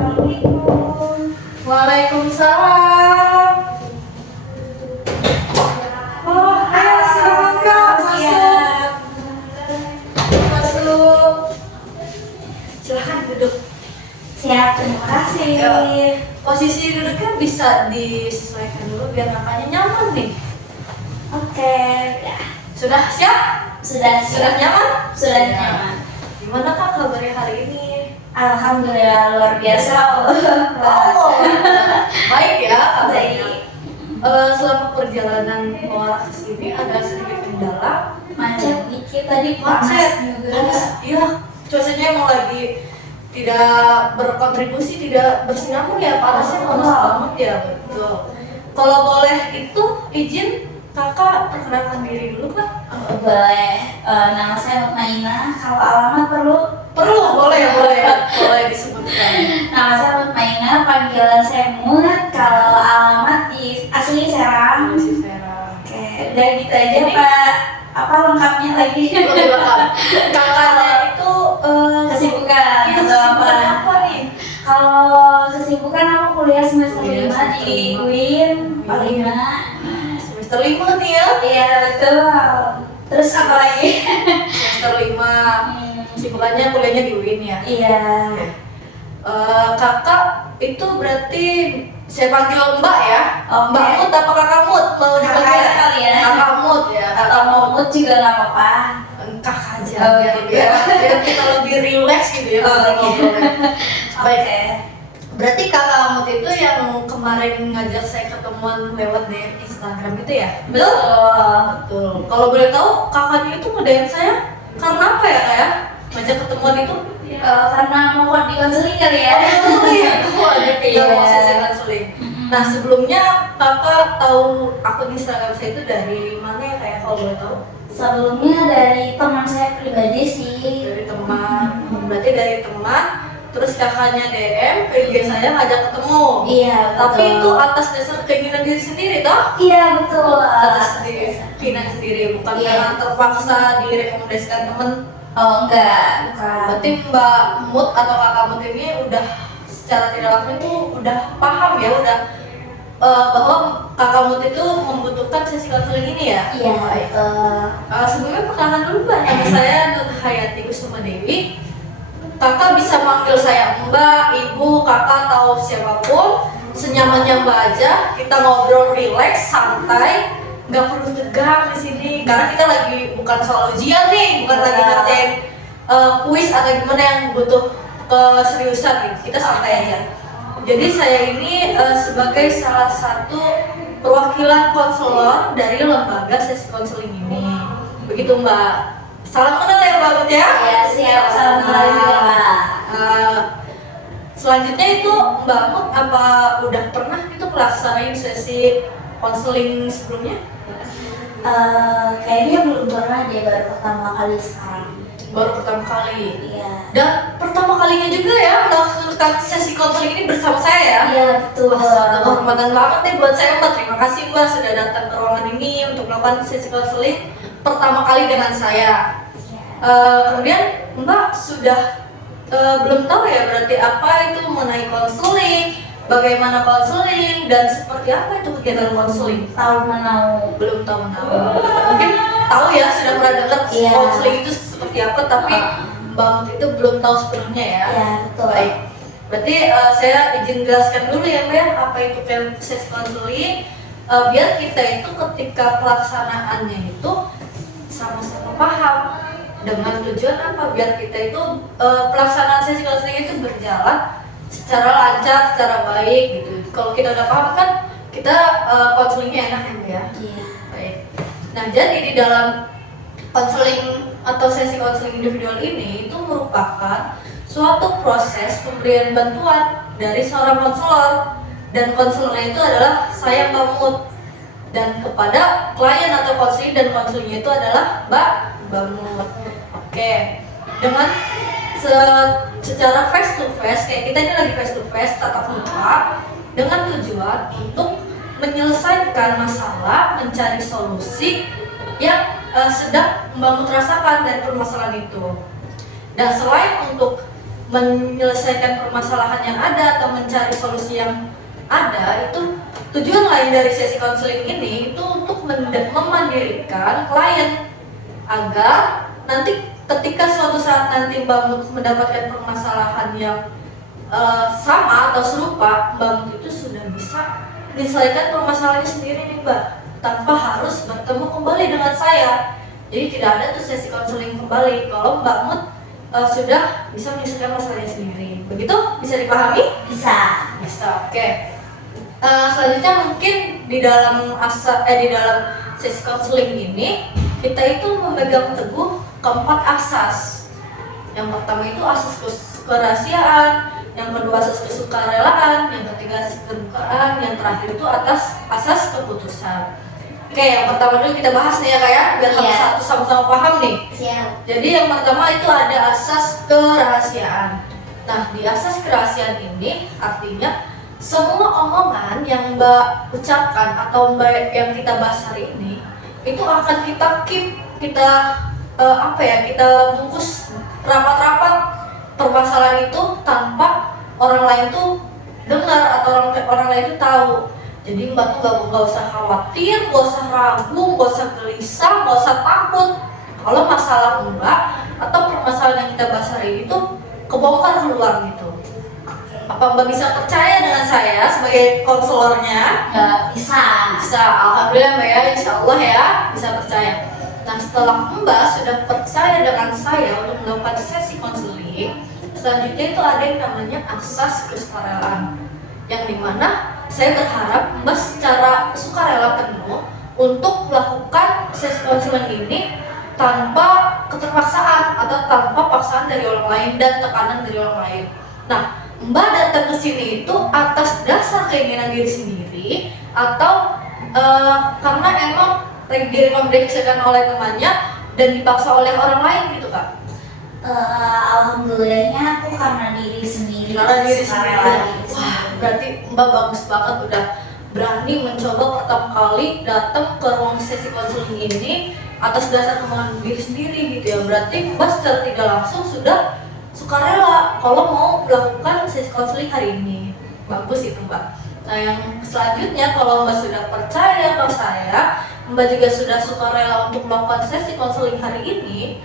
Assalamualaikum. Waalaikumsalam. Oh, ayo silakan Kak, Siap. masuk. Silakan duduk. Siap, terima kasih. Ya. Posisi duduknya bisa disesuaikan dulu biar kakaknya nyaman nih. Oke, ya. Sudah siap? Sudah Sudah nyaman? Sudah nyaman. Gimana Kak kabarnya hari ini? Alhamdulillah luar biasa. Oh, baik ya kabarnya. Baik. Selama perjalanan mengarah ke sini ada sedikit kendala. Macet dikit tadi, Macet panas juga. Panas. Iya, cuacanya emang lagi tidak berkontribusi, tidak bersinambung ya, panasnya panas banget ya, betul. Kalau boleh itu izin kakak perkenalkan diri dulu Kak. Boleh. Nama saya Mutmainah. Kalau alamat perlu? Perlu, boleh disebutkan. Nama saya Mutmainah, panggilan saya Mut. Kalau alamat di asli Serang. Si Vera. Oke, udah gitu aja Pak. Apa lengkapnya lagi? Lebih lengkap. Kakaknya itu Kesibukan iya, atau kesibukan apa? apa nih? Kalau kesibukan aku kuliah semester Iya, 5 semester di lima. UIN, Palima. Semester 5 nih ya. Iya betul. Terus apa lagi? Semester 5. Kesibukannya kuliahnya di UIN ya. Iya. Kakak itu berarti saya panggil Mbak ya. Oke. Mbak Mut apa Kakak Mut? Mau Kakak dipanggil aja kali ya. Kakak Mut ya. Atau mau mood juga nggak apa-apa. Kakak aja Oh, biar kita lebih relax gitu ya. Oh, ngobrolnya. Baik. Oke. Berarti Kakak Mut itu yang kemarin ngajak saya ketemuan lewat DM Instagram itu ya? Betul. Betul. Kalau boleh tahu kakaknya itu nge-DM saya karena apa ya Kak ya? Ngajak ketemuan itu? Karena mau di konseling kali ya. Ada tiga Iya. mau sesi konseling. Nah sebelumnya kakak tahu akun Instagram saya itu dari mana ya Kak ya, kalau boleh tahu? Sebelumnya dari teman saya pribadi sih. Dari teman. Berarti dari teman. Terus kakaknya DM ke IG saya ngajak ketemu. Iya. Tapi betul. itu atas dasar keinginan diri sendiri toh? Iya betul. Atas keinginan sendiri, bukan Iya. karena terpaksa direkomendasikan temen. Oh enggak, bukan. Berarti Mbak Mut atau Kakak Mut ini udah secara tidak langsung itu udah paham ya, udah bahwa Kakak Mut itu membutuhkan sesi konseling ini ya? Iya. Sebelumnya perkenalan dulu Mbak, nama saya Nur Hayati Kusuma Dewi. Kakak bisa manggil saya Mbak, Ibu, Kakak atau siapapun, senyamannya Mbak aja. Kita ngobrol rileks, santai, nggak perlu tegang di sini. Karena kita lagi bukan soal ujian nih, bukan lagi ngerjain kuis atau gimana yang butuh keseriusan gitu. Kita santai aja. Jadi saya ini sebagai salah satu perwakilan konselor dari lembaga sesi konseling ini. Begitu Mbak. Salam kenal ya Mbak Mut ya. Iya siap, salam kenal juga Pak. Selanjutnya itu Mbak Mut apa udah pernah itu melaksanain sesi konseling sebelumnya? Kayaknya belum pernah dia baru pertama kali sekarang. Baru pertama kali. Iya. Dan pertama kalinya juga ya melakukan sesi konseling ini bersama saya ya. Iya betul. Wah, suatu kehormatan banget nih buat saya Mbak. Terima kasih Mbak sudah datang ke ruangan ini untuk melakukan sesi konseling pertama kali dengan saya. Kemudian Mbak sudah belum tahu ya berarti apa itu mengenai konseling, bagaimana konseling dan seperti apa itu kegiatan konseling? Tahu menau. Belum tahu mungkin tahu ya sudah pernah dengar Iya. konseling itu seperti apa tapi Mbak Mut itu belum tahu sepenuhnya ya. Iya betul. Baik, berarti saya izin jelaskan dulu ya Mbak apa itu sesi konseling biar kita itu ketika pelaksanaannya itu sama-sama paham dengan tujuan apa biar kita itu pelaksanaan sesi konseling itu berjalan secara lancar, secara baik gitu. Kalau kita udah paham kan kita konselingnya enak ya. Iya. Baik. Nah jadi di dalam konseling atau sesi konseling individual ini itu merupakan suatu proses pemberian bantuan dari seorang konselor dan konselornya itu adalah saya Mbak Mut dan kepada klien atau konseling dan konselingnya itu adalah Mbak Mut. Oke, dengan secara face to face kayak kita ini lagi face to face tatap muka dengan tujuan untuk menyelesaikan masalah, mencari solusi yang sedang Mbak Mut rasakan dari permasalahan itu. Dan selain untuk menyelesaikan permasalahan yang ada atau mencari solusi yang ada, itu tujuan lain dari sesi konseling ini itu untuk memandirikan klien agar nanti ketika suatu saat nanti Mbak Mut mendapatkan permasalahan yang sama atau serupa, Mbak Mut itu sudah bisa menyelesaikan permasalahannya sendiri nih Mbak, tanpa harus bertemu kembali dengan saya. Jadi tidak ada tuh sesi konseling kembali kalau Mbak Mut sudah bisa menyelesaikan masalahnya sendiri. Begitu? Bisa dipahami? Bisa. Bisa. Oke. Selanjutnya mungkin di dalam sesi konseling ini kita itu memegang teguh keempat asas. Yang pertama itu asas kerahasiaan, yang kedua asas kesukarelaan, yang ketiga asas keterbukaan, yang terakhir itu asas keputusan. Oke, yang pertama dulu kita bahas nih ya Kak ya, biar satu sama-sama paham nih. Siap. Jadi yang pertama itu ada asas kerahasiaan. Nah, di asas kerahasiaan ini artinya semua omongan yang Mbak ucapkan atau Mbak yang kita bahas hari ini itu akan kita keep, kita kita bungkus rapat-rapat permasalahan itu tanpa orang lain tuh dengar atau orang lain tuh tahu. Jadi Mbak tuh nggak usah khawatir, nggak usah ragu, nggak usah gelisah, nggak usah takut kalau masalah Mbak atau permasalahan yang kita bahas hari ini tuh kebongkar keluar gitu. Apa Mbak bisa percaya dengan saya sebagai konselornya? Bisa. Bisa, alhamdulillah Mbak ya, insya Allah ya bisa percaya. Nah setelah Mbak sudah percaya dengan saya untuk melakukan sesi konseling, selanjutnya itu ada yang namanya asas kesukarelaan, yang dimana saya berharap Mbak secara sukarela penuh untuk melakukan sesi konseling ini tanpa keterpaksaan atau tanpa paksaan dari orang lain dan tekanan dari orang lain. Nah, Mbak datang ke sini itu atas dasar keinginan diri sendiri atau karena emang direkomendasikan oleh temannya dan dipaksa oleh orang lain gitu Kak? Alhamdulillahnya aku karena diri sendiri. Karena diri sendiri. Wah, berarti Mbak bagus banget udah berani mencoba pertama kali datang ke ruang sesi konseling ini atas dasar kemauan diri sendiri gitu ya. Berarti Mbak secara tidak langsung sudah sukarela kalau mau melakukan sesi konseling hari ini. Bagus itu Mbak. Nah yang selanjutnya kalau Mbak sudah percaya ke saya, Mbak juga sudah sukarela untuk melakukan sesi konseling hari ini.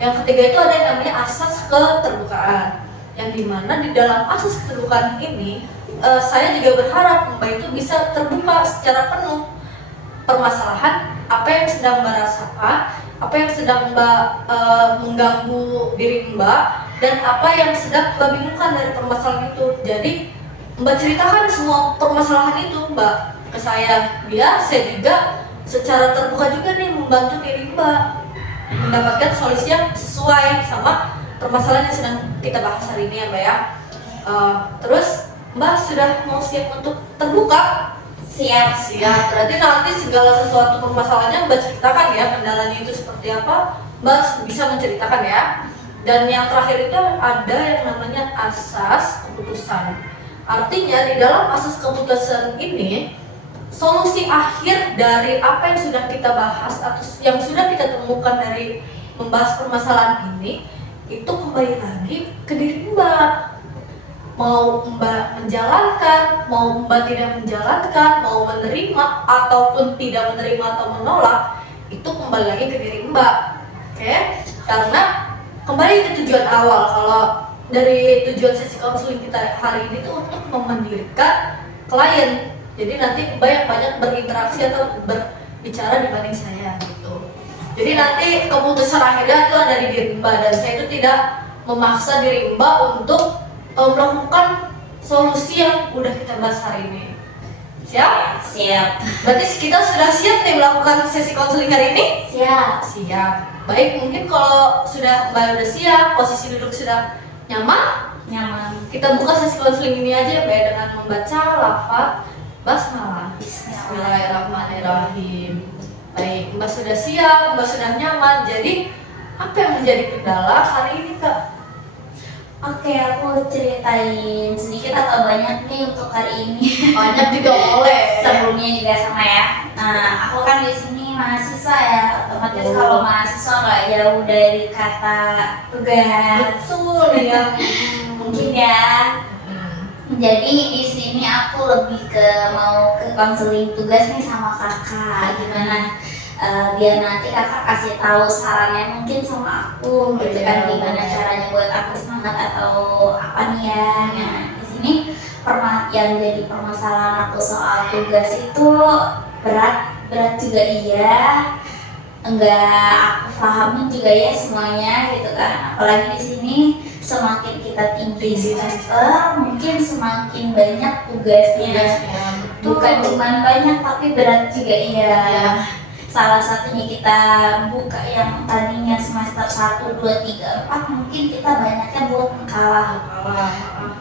Yang ketiga itu ada yang namanya asas keterbukaan, yang dimana di dalam asas keterbukaan ini saya juga berharap Mbak itu bisa terbuka secara penuh permasalahan apa yang sedang Mbak rasakan, apa yang sedang Mbak mengganggu diri Mbak, dan apa yang sedang Mbak bingungkan dari permasalahan itu. Jadi Mbak ceritakan semua permasalahan itu Mbak ke saya, biar saya juga secara terbuka juga nih membantu diri Mbak mendapatkan solusi yang sesuai sama permasalahan yang sedang kita bahas hari ini ya Mbak ya. Terus Mbak sudah mau siap untuk terbuka? siap. Siap, berarti nanti segala sesuatu permasalahannya Mbak ceritakan ya, kendalanya itu seperti apa Mbak bisa menceritakan ya. Dan yang terakhir itu ada yang namanya asas keputusan. Artinya di dalam asas keputusan ini solusi akhir dari apa yang sudah kita bahas atau yang sudah kita temukan dari membahas permasalahan ini itu kembali lagi ke diri Mbak. Mau Mbak menjalankan, mau Mbak tidak menjalankan, mau menerima ataupun tidak menerima atau menolak, itu kembali lagi ke diri Mbak. Oke? Karena kembali ke tujuan awal, kalau dari tujuan sesi konseling kita hari ini itu untuk memandirikan klien. Jadi nanti Mbak yang banyak berinteraksi atau berbicara dibanding saya gitu. Jadi nanti keputusan akhirnya itu ada di diri Mbak, dan saya itu tidak memaksa diri Mbak untuk melakukan solusi yang udah kita bahas hari ini. Siap? Siap. Berarti kita sudah siap nih melakukan sesi konseling hari ini? Siap. Siap. Baik, mungkin kalau sudah Mbak udah siap, posisi duduk sudah nyaman, kita buka sesi konseling ini aja Mbak dengan membaca lafaz basmalah. Bismillahirrahmanirrahim. Baik, Mbak sudah siap, Mbak sudah nyaman. Jadi apa yang menjadi kendala hari ini Kak? Oke, aku ceritain sedikit atau banyak nih untuk hari ini. Banyak juga boleh. Sebelumnya juga sama ya. Nah, aku kan di sini mahasiswa ya. Otomatis kalau mahasiswa nggak jauh dari kata tugas. Betul ya. mungkin ya. Jadi di sini aku lebih mau ke konseling tugas nih sama kakak, gimana biar nanti kakak kasih tahu sarannya mungkin sama aku gitu kan, gimana caranya buat aku semangat atau apa nih ya. Nah di sini yang jadi permasalahan aku soal tugas itu berat juga iya, enggak aku pahamin juga ya semuanya gitu kan. Apalagi di sini semakin kita tinggi semester mungkin semakin banyak tugasnya. Bukan cuma banyak tapi berat juga iya. Salah satunya kita buka yang tadinya semester 1, 2, 3, 4 mungkin kita banyaknya buat makalah.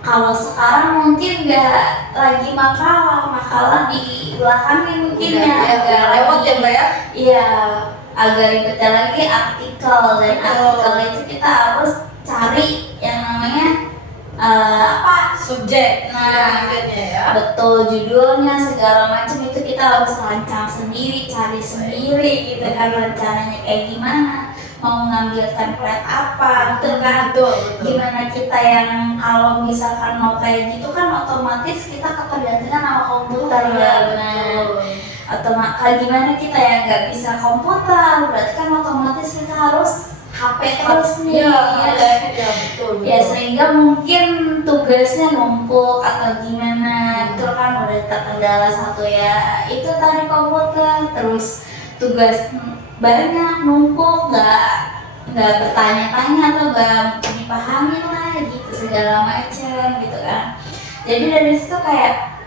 Kalau sekarang mungkin nggak lagi makalah di belakangnya mungkin ya agak lewat ya mbak ya. Iya, agak ribetnya lagi artikel, dan artikel itu kita harus cari yang namanya subjek. Nah, ya. betul, judulnya segala macam itu kita harus rancang sendiri, cari sendiri gitu kan, rencananya kayak gimana, mau ngambil template apa gitu kan. Gimana kita yang kalau misalkan mau kayak gitu kan otomatis kita ketergantungan sama komputer ya. Otomatis gimana kita yang nggak bisa komputer, berarti kan otomatis kita harus HP terus nih, betul. Ya sehingga mungkin tugasnya numpuk atau gimana, itu kan udah terkendala satu ya, itu tadi komputer, terus tugas banyak numpuk, nggak bertanya-tanya atau nggak dipahami lah gitu segala macam gitu kan. Jadi dari situ kayak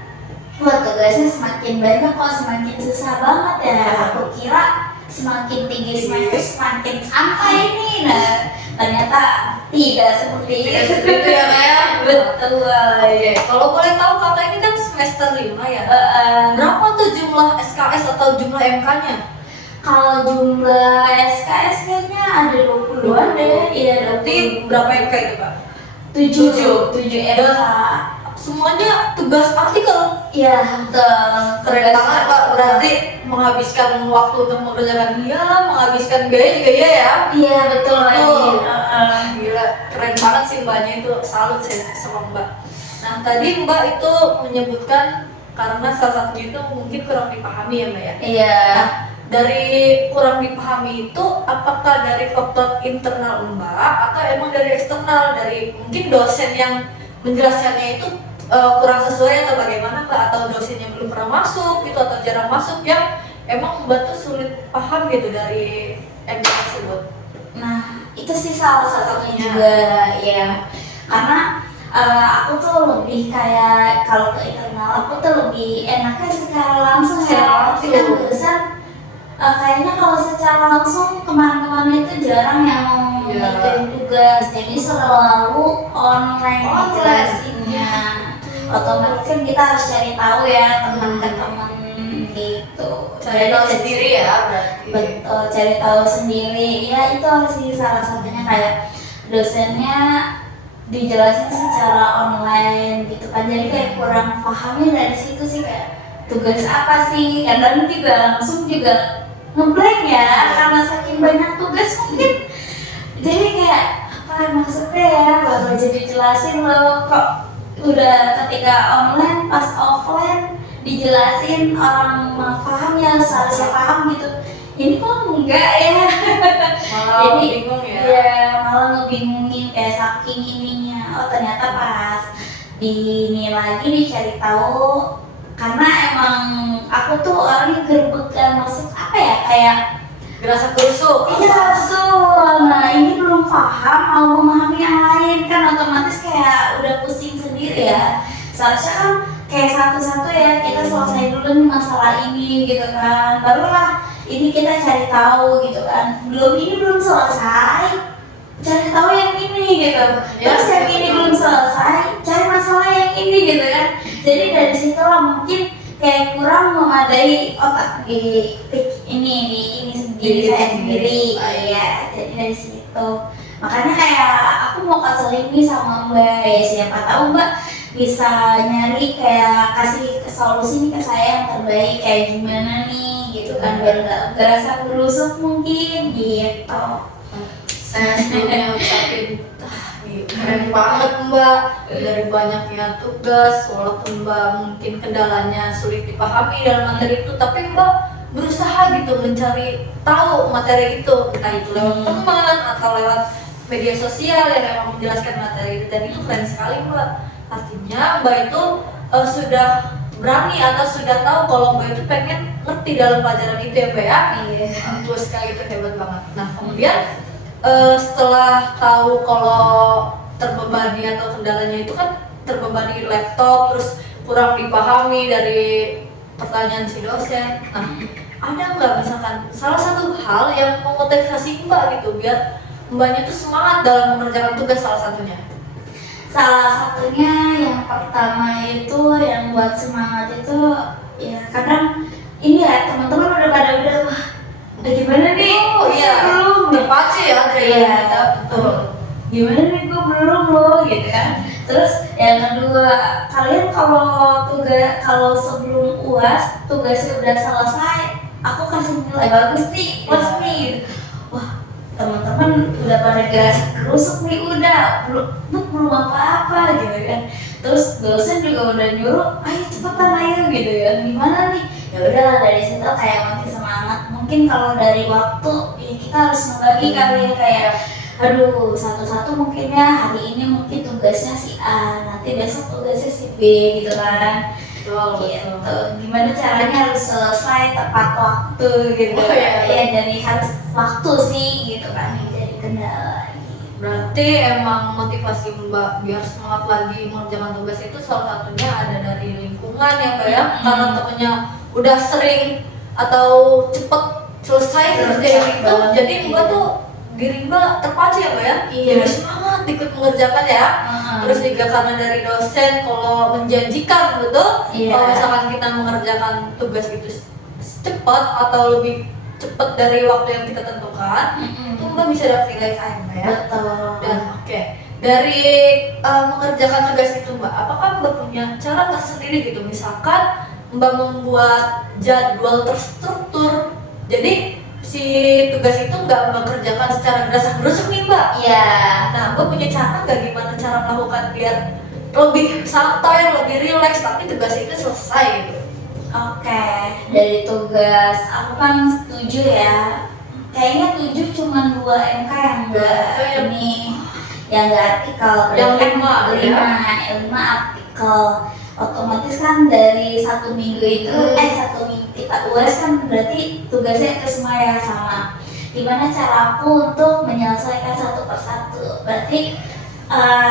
wah tugasnya semakin banyak kok, semakin susah banget ya. Aku kira semakin tinggi semester semakin santai nih, nah ternyata tidak seperti itu ya Maya. Betul. Kalau boleh tahu kakak ini kan semester 5 ya. Berapa tuh jumlah SKS atau jumlah MK-nya? Kalau jumlah SKS kayaknya ada 20-an deh. Iya, Berarti berapa MK itu Pak? 7 MK. Semuanya tugas artikel. Iya, Keren banget Pak, berarti menghabiskan waktu untuk mengerjakan dia, menghabiskan biaya juga iya ya. Iya betul. Gila, keren banget sih mbaknya itu, salut saya sama mbak. Nah tadi mbak itu menyebutkan karena salah satunya itu mungkin kurang dipahami ya mbak ya. Iya. Nah, dari kurang dipahami itu apakah dari faktor internal mbak atau emang dari eksternal, dari mungkin dosen yang menjelaskannya itu kurang sesuai atau bagaimana mbak, atau dosennya belum pernah masuk gitu atau jarang masuk yang emang mbak tuh sulit paham gitu dari MK tersebut? Nah itu sih salah satunya juga ya, karena aku tuh lebih kayak kalau ke internal aku tuh lebih enaknya secara langsung ya, tapi kan jurusan kayaknya kalau secara langsung kemana-mana itu jarang yang mau ngikutin tugas, jadi selalu online kelasnya. Otomatis kan kita harus cari tahu ya teman ke teman gitu. Cari tahu sendiri ya berarti. Betul, cari tahu sendiri. Ya itu sih salah satunya, kayak dosennya dijelasin secara online gitu kan. Jadi kayak kurang pahamnya dari situ sih, kayak tugas apa sih? Kadang juga langsung juga ngeblank ya karena saking banyak tugas mungkin. Jadi kayak apa maksudnya ya, baru aja dijelasin loh kok udah ketika online pas offline dijelasin orang paham ya, seharusnya paham gitu, ini kok enggak ya. Malah bingung ya. Iya, malah ngebingungin kayak saking ininya. Oh ternyata pas dini lagi dicari tahu, karena emang aku tuh orangnya gerbekan, maksud apa ya, kayak Gerasa kusuk. iya betul. Nah ini belum paham mau memahami yang lain kan otomatis kayak udah pusing sendiri ya. Seharusnya kan kayak satu-satu ya kita selesai dulu nih masalah ini gitu kan, barulah ini kita cari tahu gitu kan. Belum selesai cari tahu yang ini gitu, terus yang ini belum selesai cari masalah yang ini gitu kan. Jadi dari situlah mungkin kayak kurang memadai otak di ini sendiri, saya sendiri. Iya, jadi dari situ makanya kayak aku mau konseling nih sama mbak ya, siapa tahu mbak bisa nyari kayak kasih solusi nih ke saya yang terbaik kayak gimana nih gitu kan, biar nggak berasa berusuk mungkin gitu. Saya sebelumnya ucapin keren banget Mbak. Dari banyaknya tugas, walaupun Mbak mungkin kendalanya sulit dipahami dalam materi itu, tapi Mbak berusaha gitu mencari tahu materi itu, entah itu lewat teman atau lewat media sosial yang memang menjelaskan materi itu. Dan itu keren sekali Mbak. Artinya Mbak itu sudah berani atau sudah tahu kalau Mbak itu pengen ngerti dalam pelajaran itu ya Mbak ya. Iya. Betul sekali, itu hebat banget. Nah kemudian setelah tahu kalau terbebani atau kendalanya itu kan terbebani laptop, terus kurang dipahami dari pertanyaan si dosen. Nah, ada nggak misalkan salah satu hal yang memotivasi Mbak gitu biar Mbaknya tuh semangat dalam mengerjakan tugas, salah satunya? Salah satunya yang pertama itu yang buat semangat itu ya kadang ini ya teman-teman udah wah udah gimana nih? Oh iya, belum terpacu ya dari Iya. kita, betul. Gimana nih gue belum loh gitu kan. Terus yang kedua, kalian kalau sebelum UAS tugasnya udah selesai, aku kasih nilai bagus nih, plus nih gitu. Wah, teman-teman udah pada gerusuk nih, belum apa-apa gitu kan. Terus dosen juga udah nyuruh, ayo cepetan ayo gitu ya. Gimana nih? Ya udahlah, dari situ kayak makin semangat. Mungkin kalau dari waktu ya kita harus membagi kali ya, kayak aduh satu-satu mungkin ya, hari ini mungkin tugasnya si A, nanti besok tugasnya si B gitu kan. Betul, Gitu. Gimana caranya harus selesai tepat waktu gitu. Oh, iya. Ya jadi harus waktu sih gitu kan yang jadi kendala. Berarti emang motivasi Mbak biar semangat lagi mengerjakan tugas itu salah satunya ada dari lingkungan ya Mbak ya, karena temennya udah sering atau cepet selesai kerjaan itu, jadi Mbak tuh diri Mbak terpacu ya Mbak ya, Iya. jadi semangat ikut mengerjakan ya. Terus juga karena dari dosen kalau menjanjikan betul, Iya. kalau misalkan kita mengerjakan tugas itu cepat atau lebih cepat dari waktu yang kita tentukan, itu Mbak bisa dapat nilai KM Mbak ya. Betul. Dan oke, dari mengerjakan tugas itu Mbak, apakah Mbak punya cara tersendiri gitu? Misalkan Mbak membuat jadwal terstruktur, jadi si tugas itu nggak Mbak kerjakan secara gerasa-gerusuk nih Mbak. Iya. Nah, Mbak punya cara nggak gimana cara melakukan biar lebih santai, lebih rileks, tapi tugas itu selesai gitu? Oke, dari tugas aku kan 7 ya. Kayaknya 7 cuma 2 MK yang enggak ini, yang enggak artikel. Yang Berarti lima, kan 5 artikel. Otomatis kan dari 1 minggu itu, 1 minggu kita UAS kan berarti tugasnya itu semua ya sama. Gimana cara aku untuk menyelesaikan satu persatu? Berarti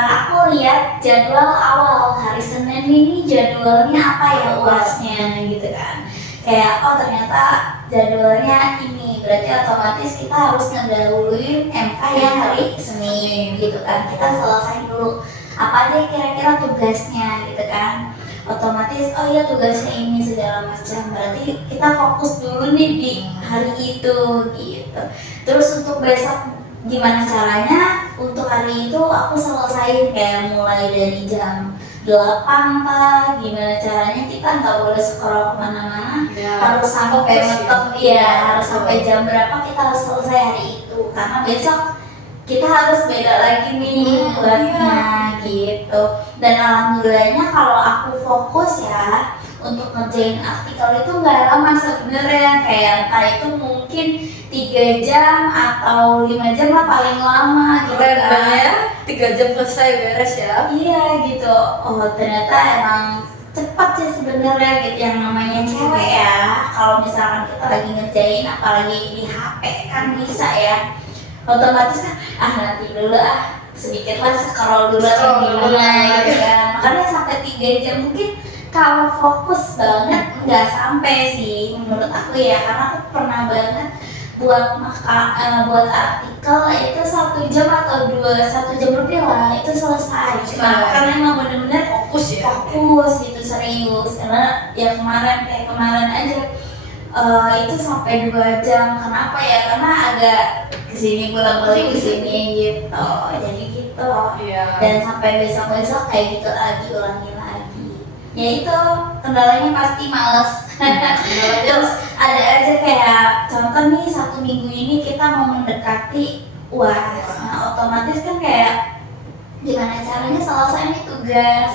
aku lihat jadwal awal hari Senin ini jadwalnya apa ya UASnya gitu kan. Kayak oh ternyata jadwalnya ini, berarti otomatis kita harus ngedahuluin MK yang hari Senin gitu kan. Kita selesai dulu apa aja kira-kira tugasnya gitu kan. Otomatis oh iya tugasnya ini segala macam, berarti kita fokus dulu nih di hari itu gitu. Terus untuk besok gimana caranya, untuk hari itu aku selesaiin kayak mulai dari jam 8 lah. Gimana caranya kita nggak boleh scroll kemana-mana, harus sampai mentok ya, harus sampai jam berapa kita harus selesai hari itu, karena besok kita harus beda lagi nih buatnya gitu. Dan alhamdulillahnya kalau aku fokus ya untuk ngerjain artikel itu nggak lama sebenarnya, kayak entah itu mungkin 3 jam atau 5 jam lah paling lama gitu Keren kan. ya, 3 jam selesai beres ya. Iya gitu. Oh ternyata emang cepat sih sebenarnya gitu, yang namanya cewek ya. Kalau misalkan kita lagi ngerjain apalagi di HP kan bisa ya. Otomatis kan nanti dulu sedikit lah scroll dulu atau gimana gitu kan. Makanya sampai 3 jam mungkin kalau fokus banget nggak sampai sih menurut aku ya, karena aku pernah banget buat artikel itu 1 jam atau 1 jam lebih lah itu selesai. Karena emang bener-bener Fokus ya. fokus gitu, serius. Karena ya kayak kemarin aja itu sampai 2 jam. Kenapa ya? Karena agak kesini pulang-balik kesini gitu. Jadi gitu. Iya. Dan sampai besok-besok kayak gitu lagi, ulangin lagi. Ya itu kendalanya pasti males. Terus ada aja kayak contoh nih 1 minggu ini kita mau mendekati UAS. Nah otomatis kan kayak gimana caranya selesai nih tugas.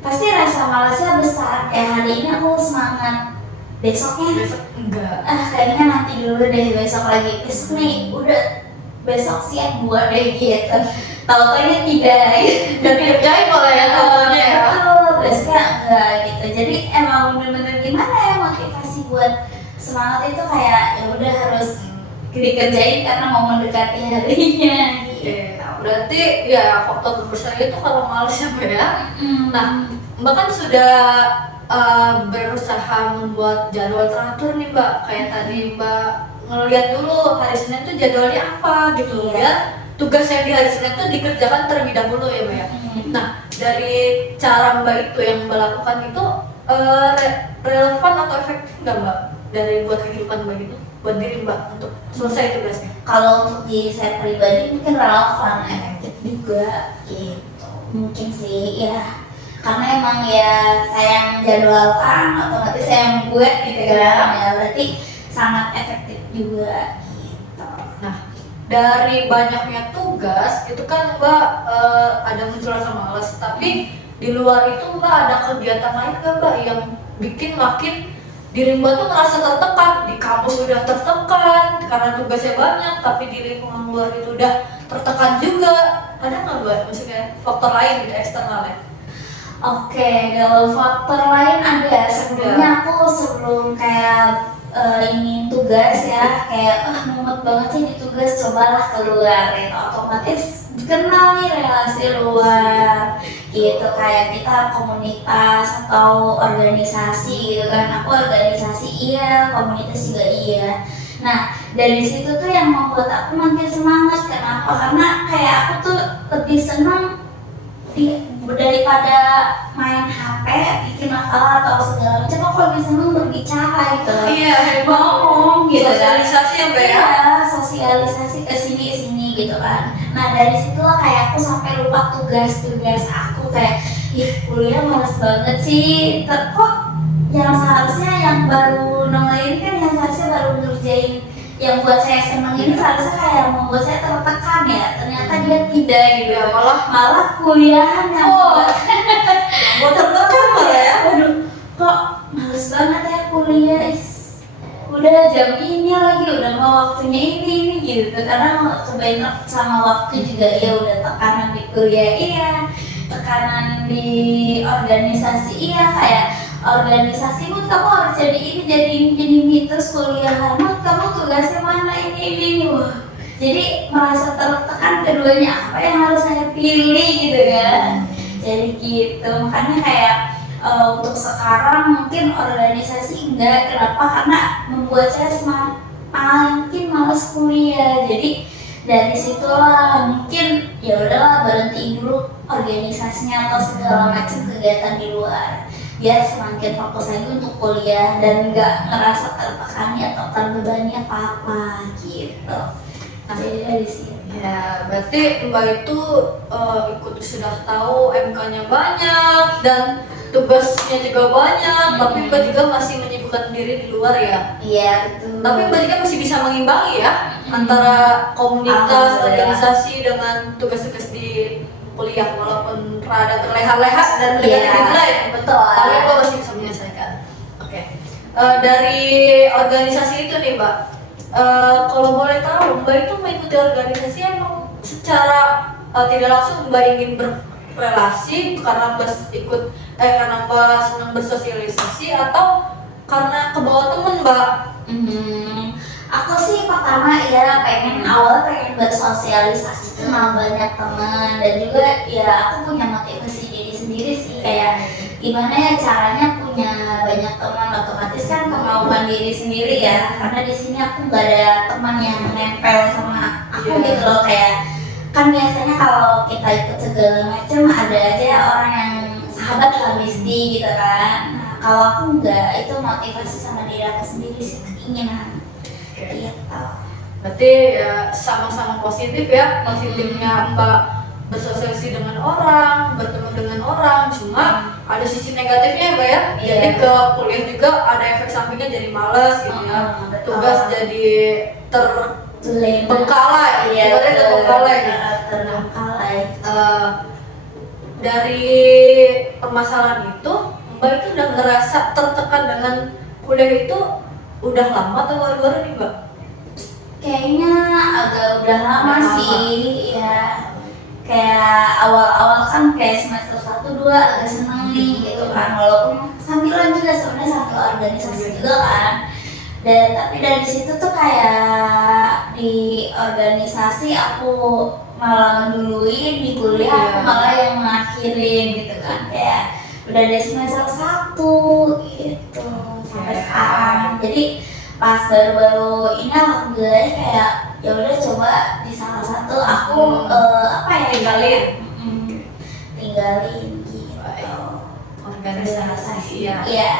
Pasti rasa malasnya besar, kayak hari ini aku semangat, besoknya Besok enggak. kayaknya nanti dulu deh, besok lagi, besok nih udah, besok siap buat deh gitu. Tahu-taunya tidak gitu. Dan dikerjain malah ya tahunya ya. Betul, besoknya enggak gitu. Jadi emang bener-bener gimana ya, motivasi buat semangat itu kayak ya udah harus dikerjain karena mau mendekati harinya gitu. Berarti ya faktor terbesar itu kalau males ya Mbak ya. Nah, Mbak kan sudah berusaha membuat jadwal teratur nih Mbak. Kayak tadi Mbak ngeliat dulu hari Senin tuh jadwalnya apa gitu ya. Tugas yang di hari Senin tuh dikerjakan terlebih dahulu ya Mbak ya. Nah, dari cara Mbak itu yang Mbak lakukan itu relevan atau efektif nggak Mbak dari buat kehidupan Mbak gitu, buat diri Mbak untuk selesai tugasnya? Kalau untuk diri saya pribadi mungkin relevan, efektif juga gitu. Mungkin sih ya, karena emang ya saya yang menjadwalkan, otomatis saya yang membuat gitu kan, ya berarti sangat efektif juga gitu. Nah, dari banyaknya tugas itu kan Mbak ada muncul rasa malas, tapi di luar itu Mbak ada kegiatan lain nggak Mbak yang bikin makin diri Mbak tuh merasa tertekan? Di kampus udah tertekan karena tugasnya banyak, tapi di lingkungan luar itu udah tertekan juga. Ada nggak Mbak maksudnya faktor lain gitu eksternalnya? Oke, kalau faktor lain ada. Sebelumnya aku sebelum kayak ini tugas ya, kayak mumet banget sih di tugas, cobalah keluar gitu. Otomatis dikenal nih relasi luar gitu, kayak kita komunitas atau organisasi gitu kan. Aku organisasi iya, komunitas juga iya. Nah, dari situ tuh yang membuat aku makin semangat. Kenapa? Karena kayak aku tuh lebih senang daripada main HP, bikin masalah atau segala macam. Aku lebih senang berbicara gitu. Iya, ngomong gitu kan. Sosialisasi ya Mbak ya? Iya, sosialisasi ke sini gitu kan. Nah, dari situlah kayak aku sampai lupa tugas aku, kayak ih kuliah males banget sih. Kok yang seharusnya yang baru nongol ini kan yang seharusnya baru ngerjain yang buat saya seneng ini, seharusnya kayak membuat saya tertekan ya. Ternyata dia tidak gitu ya, malah kuliahan yang buat tertekan malah ya. Aduh, kok males banget ya kuliah, udah jam ini lagi, udah mau waktunya ini gitu. Karena kebanyakan sama waktu juga ya, udah tekanan di kuliah iya, tekanan di organisasi iya, kayak organisasi kamu harus jadi ini, terus kuliah kamu tugasnya mana ini. Wah, jadi merasa tertekan keduanya, apa yang harus saya pilih gitu kan. Jadi gitu, makanya kayak untuk sekarang mungkin organisasi enggak. Kenapa? Karena membuat saya makin malas kuliah. Jadi dari situlah mungkin ya udahlah, berhenti dulu organisasinya atau segala macam kegiatan di luar, biar semakin fokus lagi untuk kuliah dan nggak ngerasa tertekan atau terbebani apa-apa gitu. Jadi dari sini. Ya, berarti Mbak itu ikut sudah tahu MK-nya banyak dan tugasnya juga banyak, tapi Mbak juga masih menyibukkan diri di luar ya. Iya betul. Tapi Mbak juga masih bisa mengimbangi ya antara komunitas, organisasi dengan tugas-tugas di kuliah, walaupun rada terleha-leha dan deadline. Betul. Tapi Mbak masih bisa menyelesaikan. Oke. Dari organisasi itu nih Mbak, kalau boleh tahu Mbak itu mengikuti organisasi emang secara tidak langsung Mbak ingin berrelasi karena Mbak karena Mbak senang bersosialisasi, atau karena kebawa temen Mbak? Aku sih pertama ya pengen bersosialisasi, kenal banyak teman, dan juga ya aku punya motivasi diri sendiri sih, kayak gimana ya caranya punya banyak teman. Otomatis kan kemauan diri sendiri ya, karena di sini aku nggak ada teman yang nempel sama aku gitu loh. Kayak kan biasanya kalau kita ikut segala macam ada aja orang yang sahabat lah, bestie gitu kan. Nah, kalau aku enggak, itu motivasi sama diri aku sendiri sih, keinginan gitu. Berarti ya sama-sama positif ya, positifnya Mbak bersosialisasi dengan orang, bertemu dengan orang, cuma ada sisi negatifnya ya Mbak ya. Jadi ke kuliah juga ada efek sampingnya, jadi malas gitu ya. Tugas jadi terbengkalai, iya, terbengkalai. terbengkalai. dari permasalahan itu Mbak itu udah ngerasa tertekan dengan kuliah itu udah lama atau baru-baru nih Mbak? Kayaknya agak udah lama sih ya. Kayak awal-awal kan kayak semester 1-2 agak seneng nih gitu kan, walaupun sambilan juga sebenarnya sambil organisasi juga kan. Dan tapi dari situ tuh kayak di organisasi aku malah ngeduluin, di kuliah aku malah yang ngakhirin gitu kan. Kayak udah dari semester 1 gitu sampai sekarang. Jadi pas baru-baru ini alhamdulillah kayak ya udah coba di salah satu aku apa ya Tinggalin. tinggalin gitu Organisasi ya. Iya,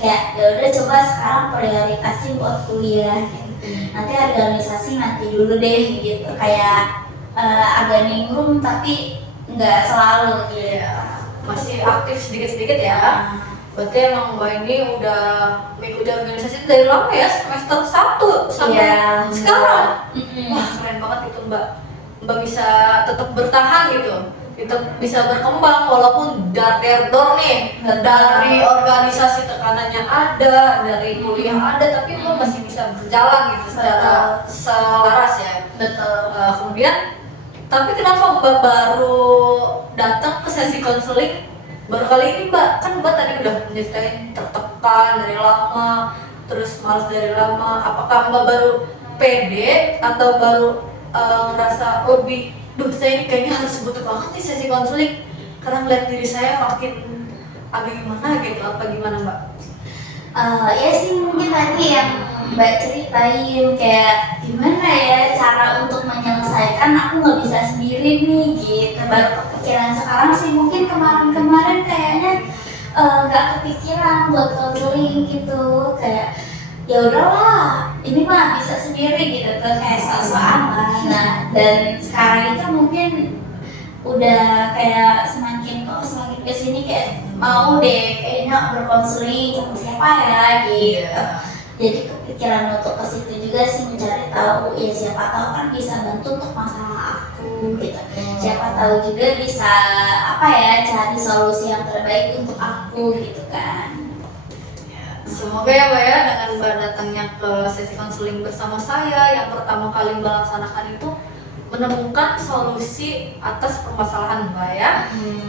kayak ya udah coba sekarang prioritasin buat kuliah gitu. Nanti organisasi nanti dulu deh gitu, kayak agak nimbrung tapi nggak selalu gitu. Masih aktif sedikit-sedikit ya. Berarti emang Mbak ini udah mengikuti organisasi dari lama ya, semester 1 sampai sekarang. Wah keren banget itu Mbak. Mbak bisa tetap bertahan gitu, tetap bisa berkembang walaupun dar-der-dor nih. Dari organisasi tekanannya ada, dari kuliah ada, tapi Mbak masih bisa berjalan gitu secara selaras ya. Betul. Kemudian, tapi kenapa Mbak baru datang ke sesi konseling baru kali ini Mbak? Kan Mbak tadi udah menyeritain tertekan dari lama, terus malas dari lama. Apakah Mbak baru pede atau baru ngerasa lebih, duh saya ini kayaknya harus butuh banget nih sesi konseling karena ngeliat diri saya makin agak gimana gitu, apa gimana Mbak? Ya sih mungkin tadi yang Mbak ceritain kayak gimana ya cara untuk menyelesaikan, aku nggak bisa sendiri nih gitu. Baru kepikiran sekarang sih, mungkin kemarin-kemarin kayaknya nggak kepikiran buat konseling gitu. Kayak ya udahlah ini mah bisa sendiri gitu tuh, kayak sok-sokan lah. Nah dan sekarang itu mungkin udah kayak semakin kesini kayak mau deh kayaknya berkonseling sama siapa ya gitu. Jadi kepikiran untuk ke situ juga sih, mencari tahu ya siapa tahu kan bisa bantu untuk masalah aku gitu. Siapa tahu juga bisa apa ya cari solusi yang terbaik untuk aku gitu kan. Semoga ya Mbak ya, dengan Mbak datangnya ke sesi konseling bersama saya yang pertama kali Mbak laksanakan itu menemukan solusi atas permasalahan Mbak ya.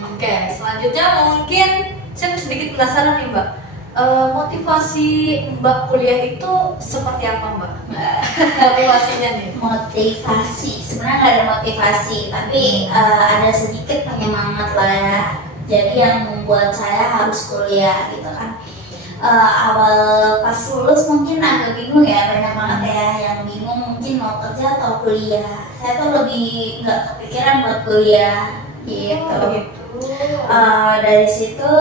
Oke, selanjutnya mungkin saya sedikit penasaran nih Mbak, motivasi Mbak kuliah itu seperti apa Mbak? Motivasinya nih? Motivasi, sebenarnya nggak ada motivasi, tapi ada sedikit penyemangat lah ya. Jadi yang membuat saya harus kuliah gitu kan. Awal pas lulus mungkin agak bingung ya, banyak banget ya yang bingung mungkin mau kerja atau kuliah. Saya tuh lebih nggak kepikiran buat kuliah gitu. Dari situ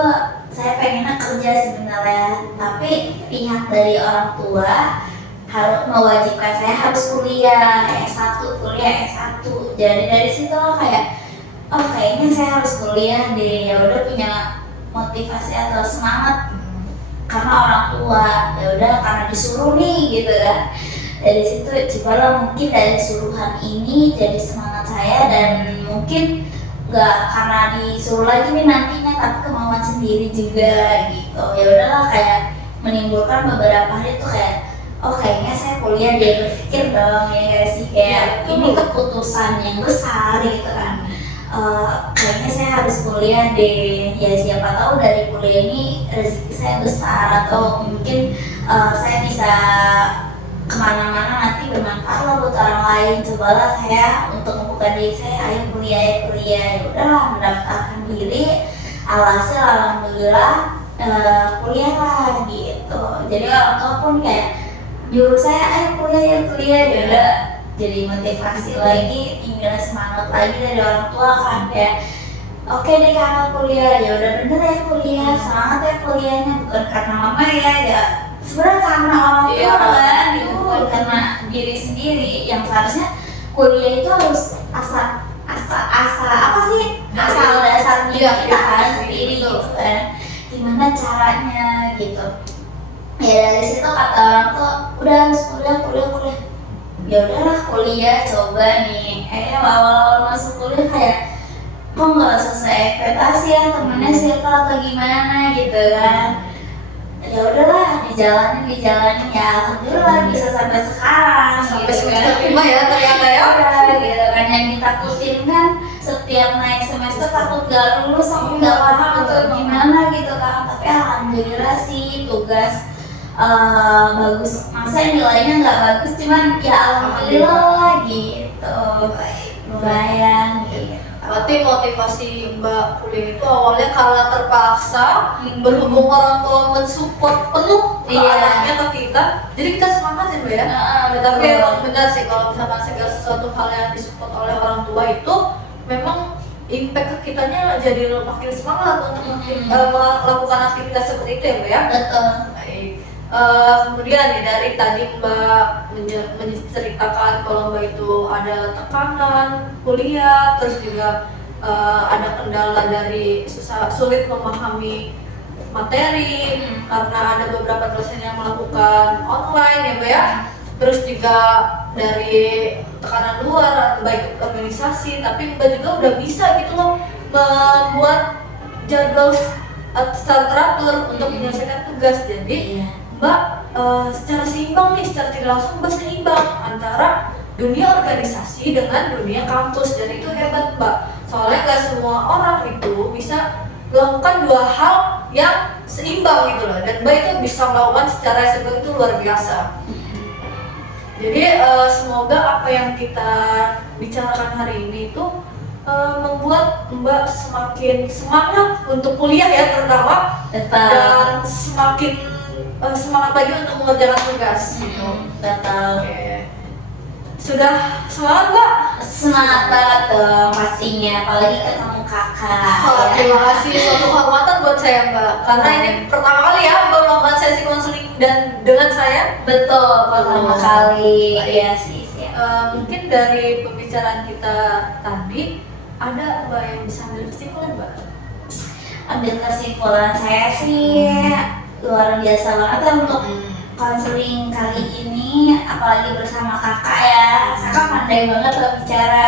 saya pengennya kerja sebenarnya, tapi pihak dari orang tua harus mewajibkan saya harus kuliah S1, kuliah S1. Jadi dari situ kayak oh kayaknya saya harus kuliah deh, ya udah punya motivasi atau semangat karena orang tua, ya udah karena disuruh nih gitu kan. Dari situ cobalah mungkin dari suruhan ini jadi semangat saya, dan mungkin nggak karena disuruh lagi nih nantinya, tapi kemauan sendiri juga gitu. Ya udahlah kayak menimbulkan beberapa hari tuh kayak oh kayaknya saya kuliah, dia berpikir dong ya guys sih, kayak ini keputusan yang besar gitu kan. Kayaknya saya harus kuliah deh, ya siapa tahu dari kuliah ini rezeki saya besar, atau mungkin saya bisa kemana-mana nanti bermanfaat lah buat orang lain. Cobalah saya untuk membuka diri saya, ayo kuliah. Ya udahlah mendaftarkan diri, alhasil alhamdulillah kuliah lah gitu. Jadi orang tua pun kayak nyuruh saya ayo kuliah ya udah jadi motivasi lagi, tinggal semangat lagi dari orang tua kan, kayak oke deh kakak kuliah, ya udah bener ya kuliah, semangat ya kuliahnya, bukan karena mama ya sebenarnya karena orang tua kan gitu, bukan karena diri sendiri. Yang seharusnya kuliah itu harus asal apa sih asal dasarnya kita kan sendiri gitu kan, gimana caranya gitu. Ya dari situ kata orang tua udah harus kuliah. Ya udahlah kuliah, coba nih. Awal-awal masuk kuliah kayak kok nggak sesuai ekspektasi ya temennya siapa atau gimana gitu kan. Ya udahlah dijalanin ya alhamdulillah bisa sampai sekarang Sampai gitu kan. semester 5 ya ternyata ya. Udah gitu kan, yang ditakutin kan setiap naik semester takut gak lulus, aku gak paham atau gimana gitu kan. Tapi alhamdulillah sih tugas bagus, masa nilainya nggak bagus cuman ya alhamdulillah lah gitu, lumayan gitu. Berarti motivasi Mbak kuliah itu awalnya karena terpaksa, berhubung orang tua mensupport penuh ke anaknya ke kita, jadi kita semangat ya Mbak ya. Tapi emang benar sih kalau misalkan segala sesuatu hal yang disupport oleh orang tua itu memang impact ke kitanya jadi makin semangat untuk melakukan aktivitas seperti itu ya Mbak ya. Betul. Baik. Kemudian nih dari tadi Mbak menceritakan kalau Mbak itu ada tekanan kuliah, terus juga ada kendala dari sulit memahami materi karena ada beberapa dosen yang melakukan online ya Mbak ya. Terus juga dari tekanan luar, baik organisasi, tapi Mbak juga udah bisa gitu loh membuat jadwal secara teratur untuk menyelesaikan tugas. Jadi Mbak secara seimbang nih, secara tidak langsung Mbak seimbang antara dunia organisasi dengan dunia kampus, dan itu hebat Mbak. Soalnya nggak semua orang itu bisa melakukan dua hal yang seimbang gitu loh, dan Mbak itu bisa melakukan secara seimbang itu luar biasa. Jadi semoga apa yang kita bicarakan hari ini itu membuat Mbak semakin semangat untuk kuliah ya terutama, dan semakin semangat lagi untuk mengerjakan tugas. Betul. Sudah semangat Mbak? Semangat banget dong pastinya, apalagi ketemu kakak. Terima kasih, suatu kehormatan buat saya Mbak, karena ini pertama kali ya Mbak melakukan sesi konseling dan dengan saya. Betul, pertama kali. Iya sih. Mungkin dari pembicaraan kita tadi ada Mbak yang bisa ambil kesimpulan Mbak? Ambil kesimpulan saya sih luar biasa banget untuk konseling kali ini, apalagi bersama kakak ya. Kakak pandai banget loh bicara.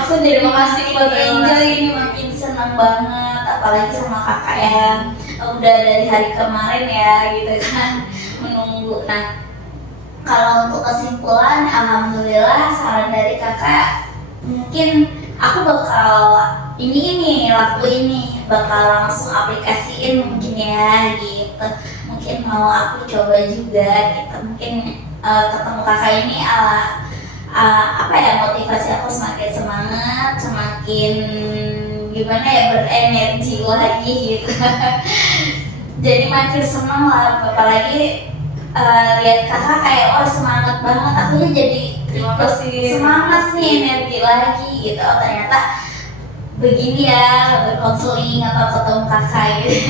Aku jadi makasih makin enjoy ini, makin senang banget, apalagi sama kakak yang udah dari hari kemarin ya gitu kan menunggu. Nah, kalau untuk kesimpulan, alhamdulillah saran dari kakak mungkin aku bakal lakuin ini, bakal langsung aplikasiin mungkin ya gitu. Mungkin mau aku coba juga gitu. Mungkin ketemu kakak ini motivasi aku semakin semangat, semakin gimana ya, berenergi lagi gitu. Jadi makin senang lah, apalagi lihat kakak kayak semangat banget, aku jadi Terima kasih. semangat nih, energi lagi gitu. Oh, ternyata begini ya berkonseling atau ketemu kakak gitu.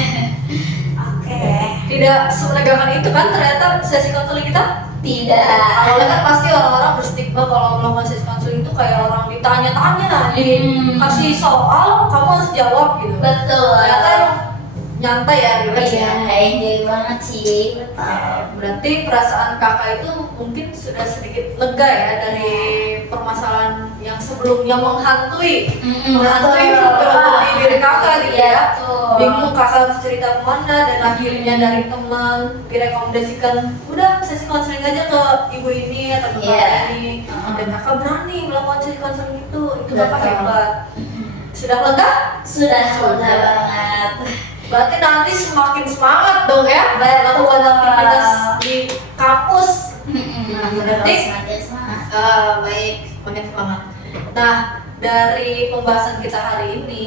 Oke. Tidak semenegangkan itu kan ternyata sesi konseling kita? Tidak. Awalnya kan pasti orang-orang berstigma kalau melakukan sesi konseling itu kayak orang ditanya-tanya, dikasih soal kamu harus jawab gitu. Betul. Ternyata nyantai ya gitu. Iya, enjoy banget sih. Betul. Berarti perasaan kakak itu mungkin sudah sedikit lega ya dari permasalahan yang sebelumnya menghantui beberapa diri kakak gitu ya. Bingung kakak harus cerita kemana, dan akhirnya dari teman direkomendasikan udah sesi konseling aja ke ibu ini atau ke kakak ini, dan kakak berani melakukan sesi konseling itu kakak hebat. Sudah lega? Sudah lega banget. Berarti nanti semakin semangat dong ya melakukan aktivitas di kampus. Berarti semakin semangat. baik, semakin semangat. Nah, dari pembahasan kita hari ini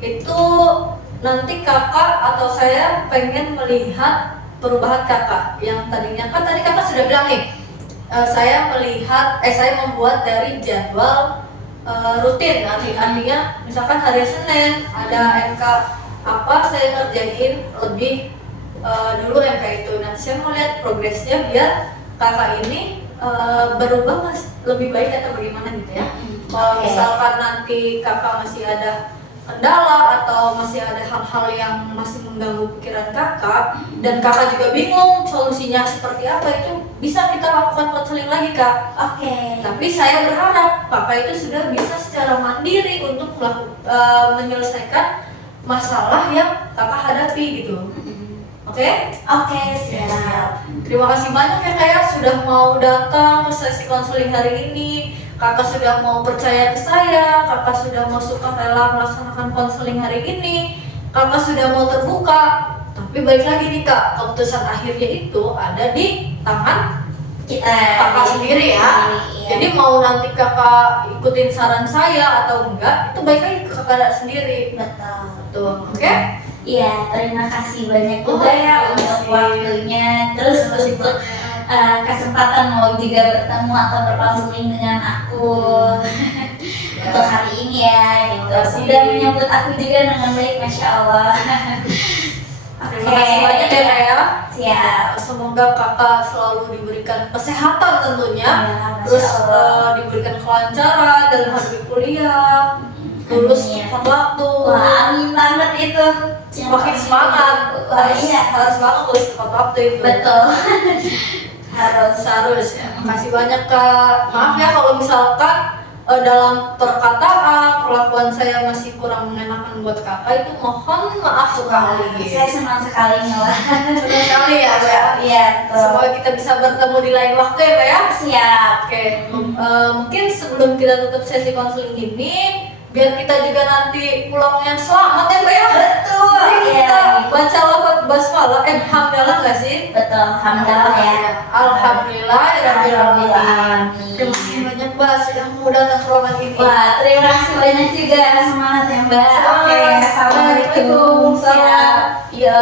itu nanti kakak atau saya pengen melihat perubahan kakak yang tadinya kan tadi kakak sudah bilang nih, saya membuat dari jadwal rutin. Artinya misalkan hari Senin ada MK apa, saya ngerjain lebih dulu MK itu. Nah, saya mau lihat progresnya biar kakak ini berubah lebih baik atau bagaimana gitu ya. Kalau misalkan nanti kakak masih ada kendala atau masih ada hal-hal yang masih mengganggu pikiran kakak, dan kakak juga bingung solusinya seperti apa, itu bisa kita lakukan konseling lagi Kak. Oke. Tapi saya berharap kakak itu sudah bisa secara mandiri untuk menyelesaikan masalah yang kakak hadapi gitu. Oke? Oke, siap. Terima kasih banyak ya kak ya sudah mau datang ke sesi konseling hari ini. Kakak sudah mau percaya ke saya, kakak sudah mau suka rela melaksanakan konseling hari ini, kakak sudah mau terbuka. Tapi balik lagi nih kak, keputusan akhirnya itu ada di tangan Kita kakak sendiri ya. Iya. Jadi mau nanti kakak ikutin saran saya atau enggak, itu balik lagi ke kakak sendiri. Betul. Tuh, oke? Iya, terima kasih banyak juga ya untuk waktunya. Terus untuk kesempatan mau juga bertemu atau berkonseling dengan aku untuk hari ini ya gitu. Sudah menyambut aku juga dengan baik, masya Allah. Terima kasih banyak ya kak ya. Siap. Semoga kakak selalu diberikan kesehatan tentunya, Ya, terus Masya Allah. diberikan kelancaran dalam hari kuliah, lulus Amin. tepat waktu. Wah, amin banget itu. Makin semangat, Wah, iya. harus banget lulus tepat waktu itu. Betul. harus Ya. Makasih banyak kak. Maaf ya kalau misalkan dalam perkataan perlakuan saya masih kurang mengenakan buat kakak, itu mohon maaf sekali. Saya senang sekali malah. Senang sekali ya kak ya. Iya, betul. Semoga kita bisa bertemu di lain waktu ya kak ya. Siap. Oke, mungkin sebelum kita tutup sesi konseling ini, biar kita juga nanti pulangnya selamat ya mbak ya. Betul. Jadi Iya. kita baca lafaz basmalah, hamdalah nggak sih? Betul. Alhamdulillah ya. Alhamdulillah ya Rabbil Alamin. Alamin. Terima kasih banyak mbak sudah mau datang ke ruangan ini. Wah, terima kasih banyak juga. Semangat ya Mbak. Oke, assalamualaikum. Waalaikumsalam. Siap. Iya.